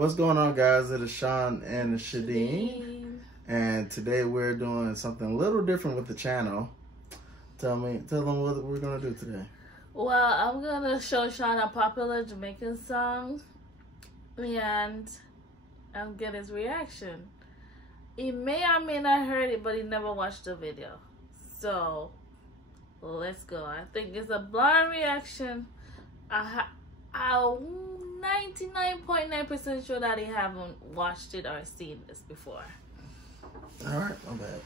What's going on, guys? It is Sean and Shadeen, and today we're doing something a little different with the channel. Tell them what we're gonna do today. Well, I'm gonna show Sean a popular Jamaican song, and I'll get his reaction. He may or may not heard it, but he never watched the video. So let's go. I think it's a blind reaction. I'm 99.9% sure that he haven't watched it or seen this before. Alright, my bad.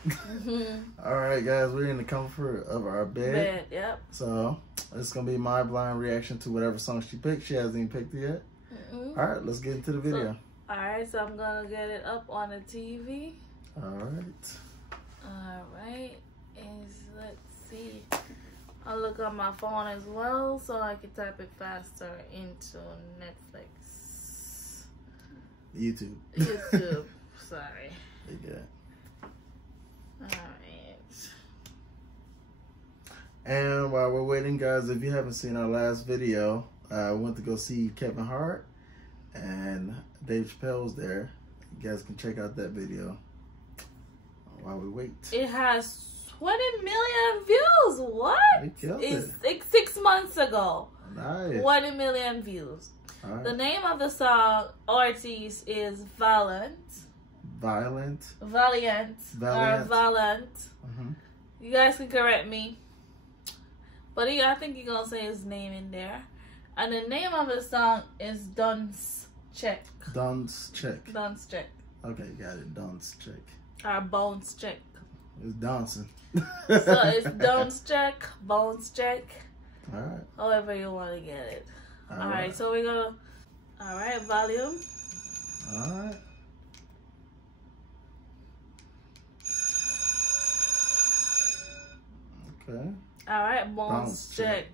Alright, guys, we're in the comfort of our bed. Yep. So it's gonna be my blind reaction to whatever song she picked. She hasn't even picked it yet. Alright, let's get into the video. Alright, so I'm gonna get it up on the TV. Alright. Alright. And let's see. I'll look on my phone as well so I can type it faster into Netflix. YouTube. Sorry. You good. Alright. And while we're waiting, guys, if you haven't seen our last video, I went to go see Kevin Hart and Dave Chappelle was there. You guys can check out that video while we wait. It has 20 million views. What? It's like 6 months ago. Nice. 20 million views. Right. The name of the song artist is Valiant. Valiant. Or Valiant. You guys can correct me. But I think you're going to say his name in there. And the name of the song is Dunce, Cheque. Dunce, Cheque. Dunce, Cheque. Okay, got it. Dunce, Cheque. Or Bones, Cheque. It's dancing. So it's Dunce, Cheque, Bones, Cheque. Alright. However you want to get it. Alright, so we're going to... Alright, volume. Alright. Okay. Alright, Bones, Cheque.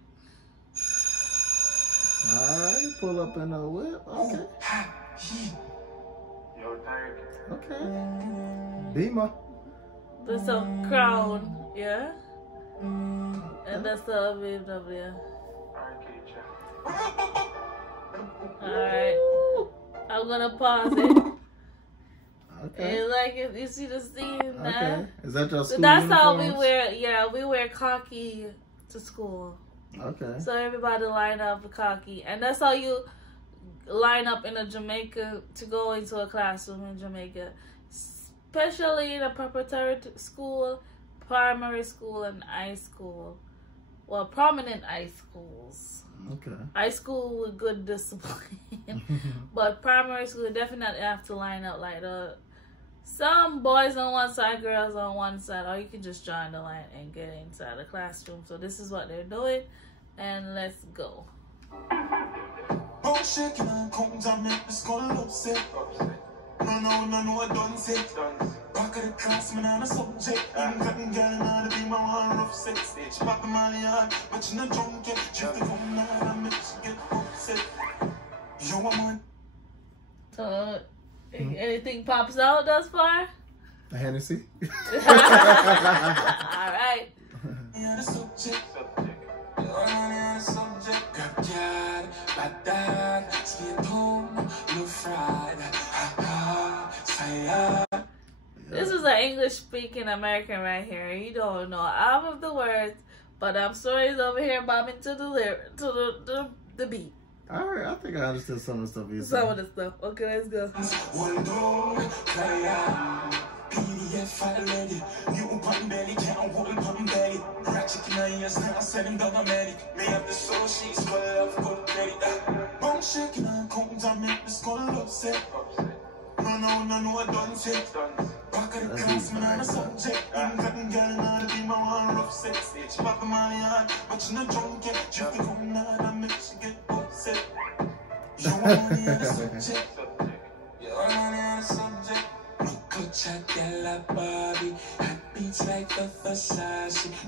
Alright, pull up in the whip. Okay. Okay. Beamer. That's a Crown, yeah? And that's the BMW. Alright. I'm gonna pause it. Okay. And like you see the scene now? Okay. Is that your school That's uniforms? how we wear, we wear khaki to school. Okay. So everybody line up with khaki. And that's how you line up in a Jamaica to go into a classroom in Jamaica. Especially in a preparatory school, primary school, and high school. Well, prominent high schools. Okay. High school with good discipline. But primary school definitely have to line up like that. Some boys on one side, girls on one side, or you can just join the line and get inside the classroom. So this is what they're doing, and let's go. No, Dunce. Back of the class, man, I'm a subject. I'm cutting girl, now to be my one rough sex. She pop the money hard, but she not drunk yet. She have to come now and make she get upset. Yo, I'm on. So, anything pops out thus far? The Hennessy. Alright. Yeah, the subject. Yeah, the subject. Grab yard, bad dad, skin home, no fried. This is an English-speaking American right here. You don't know half of the words, but I'm sure he's over here bobbing to the beat. All right, I think I understood some of the stuff you said. Some of the stuff. Okay, let's go. PDF file ready. New pan belly, can't hold pan belly. Ratchet in her ears, now sending down a medic. May have the soul, she's full of good credit. Bone shaking and comes and make the skull upset. No, Dunce. Back of the class, man, I'm a subject. I'm cutting girl, now to be my one rough sex. She pop the money hard, but she not drunk yet. She have to come now and make she get upset. You want money on the subject. You want money on the subject.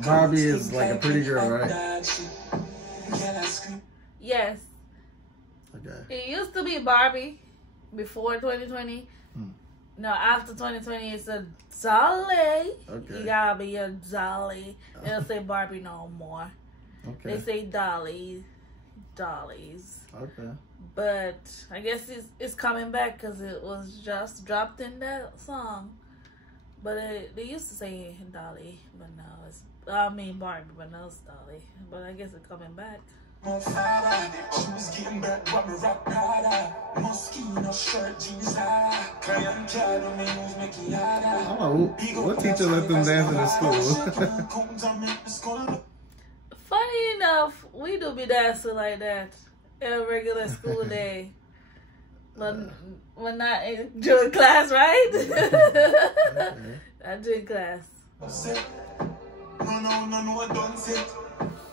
Barbie is like a pretty girl, right? Yes. Okay. It used to be Barbie before 2020. No, after 2020, it's a dolly. Okay. You gotta be a dolly. They don't say Barbie no more. Okay. They say dolly. dollies. Okay. But I guess it's coming back because it was just dropped in that song. But they used to say Dolly, but now it's Barbie, but now it's Dolly. But I guess it's coming back. She was getting back what me rock harder. Moschino shirt, jeans higher. Client card on me who's making harder. Oh, what teacher let them dance in school? Funny enough, we do be dancing like that in a regular school day. But not during class, right? Not during class. No, Dunce.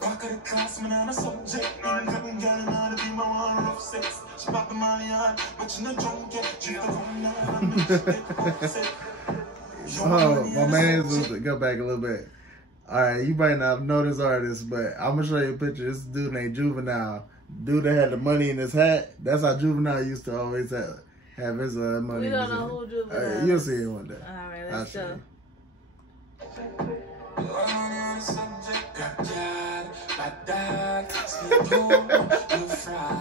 Back of the class, man, on a subject. Even couldn't get another be my one rough sex. She pop the money on, but you know drunk yet. She the Oh, my man's to go back a little bit. Alright, you might not know this artist, but I'm gonna show you a picture. This dude named Juvenile. Dude that had the money in his hat. That's how Juvenile used to always have his money. We don't know who Juvenile is. You'll see it one day. Alright, let's go.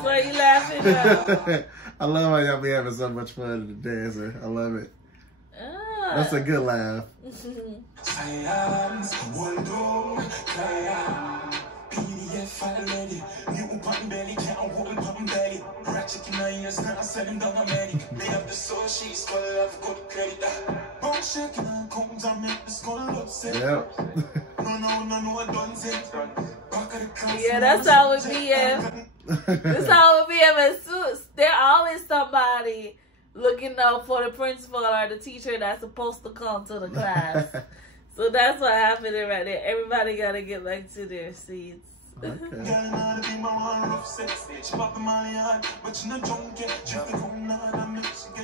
Why are you laughing at? I love how y'all be having so much fun at the dancing. I love it. That's a good laugh. PDF file ready. New button belly, can't hold button belly. Ratchet in my ears, now selling down the money. Made up the soul sheets, full of good credit. Bone shaking and comes and make the skull upset. Yep. No, Dunce. Yeah, that's how it be. That's how it be. There's always somebody looking out for the principal or the teacher that's supposed to come to the class. So that's what happened right there. Everybody got to get back to their seats. Okay.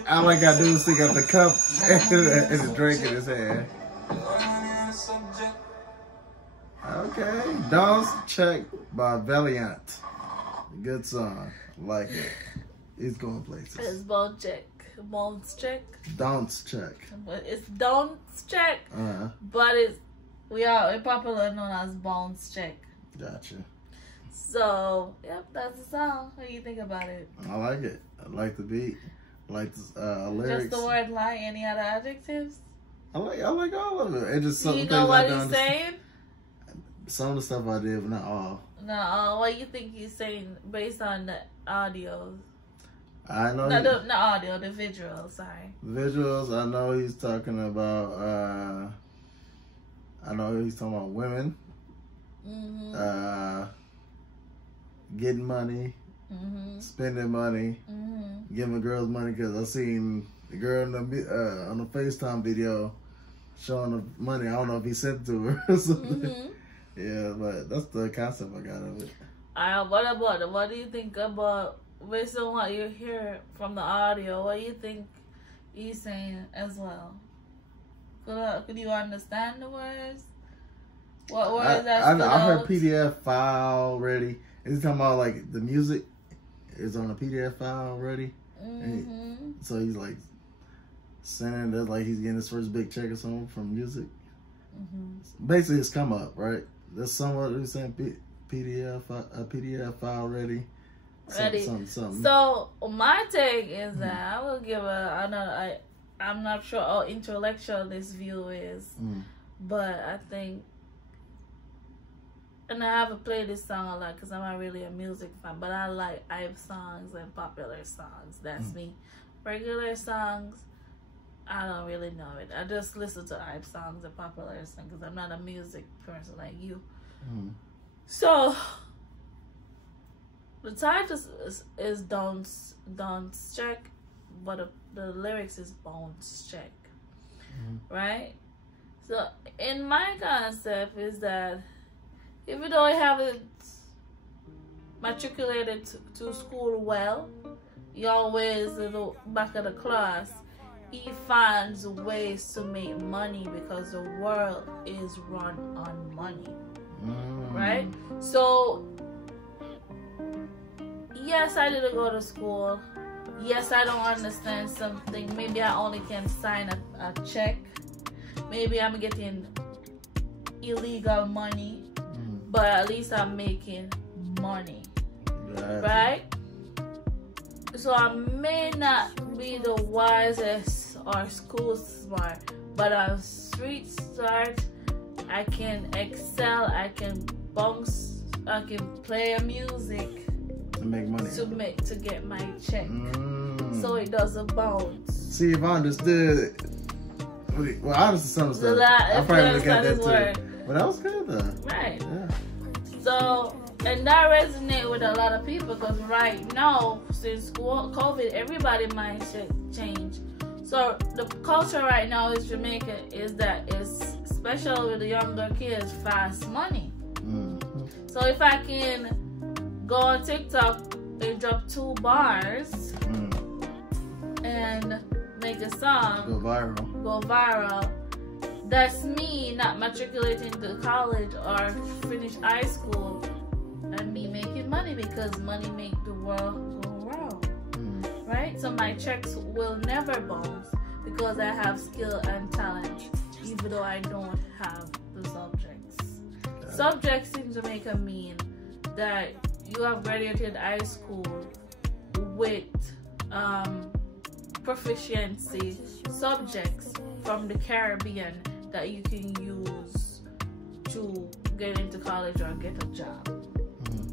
I like how dude still got the cup and the drink in his hand. Okay. Dunce, Cheque by Valiant. Good song. Like it. He's going places. It's Bone Cheque. Bones Cheque. Dunce Cheque. It's Dunce Cheque. But we are popular known as Bones Cheque. Gotcha. So, yep, that's the song. What do you think about it? I like it. I like the beat. I like the lyrics. Just the word "lie." Any other adjectives? I like all of it. It just Do some you things know what I he's saying? Some of the stuff I did, but not all. No, what do you think he's saying based on the audio? I know. The audio, the visuals. Sorry. Visuals. I know he's talking about. I know he's talking about women. Getting money. Spending money. Giving girls money because I seen the girl on the FaceTime video showing the money. I don't know if he sent it to her or something. Yeah, but that's the concept I got of it. What do you think about, based on what you hear from the audio, what do you think he's saying as well? Could you understand the words? What words I heard PDF file already. He's talking about like the music is on a PDF file already. So he's like saying that like he's getting his first big check or something from music. Basically, it's come up, right? That's somewhat he's saying PDF file ready. Something. So my take is that I will give I'm not sure how intellectual this view is, but I think, and I haven't played this song a lot because I'm not really a music fan, but I like hype songs and popular songs. That's me. Regular songs, I don't really know it. I just listen to hype songs and popular songs because I'm not a music person like you. So the title is Dunce Cheque, but the lyrics is Bones Cheque, right? So in my concept is that even though I haven't matriculated to school well, he always in the back of the class, he finds ways to make money because the world is run on money, right? So yes, I didn't go to school. Yes, I don't understand something. Maybe I only can sign a check. Maybe I'm getting illegal money, but at least I'm making money. right? So I may not be the wisest or school smart, but on street smart, I can excel, I can bounce, I can play music to make money to get my check. So it doesn't bounce. See, if I understood, well, I understood some stuff. I probably would have got that too. But that was good though. Right. Yeah. So, and that resonates with a lot of people because right now, since COVID, everybody's mindset changed. So the culture right now in Jamaica is that it's, especially with the younger kids, fast money. So if I can go on TikTok and drop 2 bars and make a song go viral, that's me not matriculating to college or finish high school and me making money because money make the world go round. Right? So my checks will never bounce because I have skill and talent even though I don't have the subjects. Subjects in Jamaica mean that you have graduated high school with proficiency subjects from the Caribbean that you can use to get into college or get a job.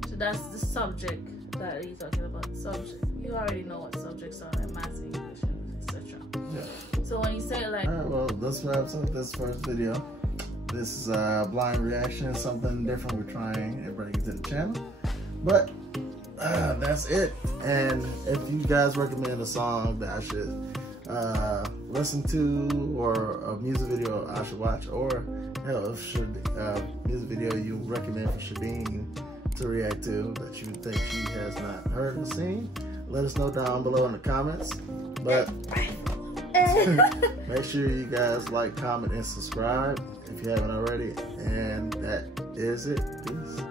So that's the subject that you're talking about. Subject. You already know what subjects are, like maths, English, etc. Yeah. So when you say like, all right, well, this wraps up this first video. This is a blind reaction, something different we're trying and bringing to the channel. But that's it. And if you guys recommend a song that I should listen to, or a music video I should watch, or hell, if music video you recommend for Shabine to react to that you think she has not heard or seen, let us know down below in the comments. But make sure you guys like, comment, and subscribe if you haven't already. And that is it. Peace.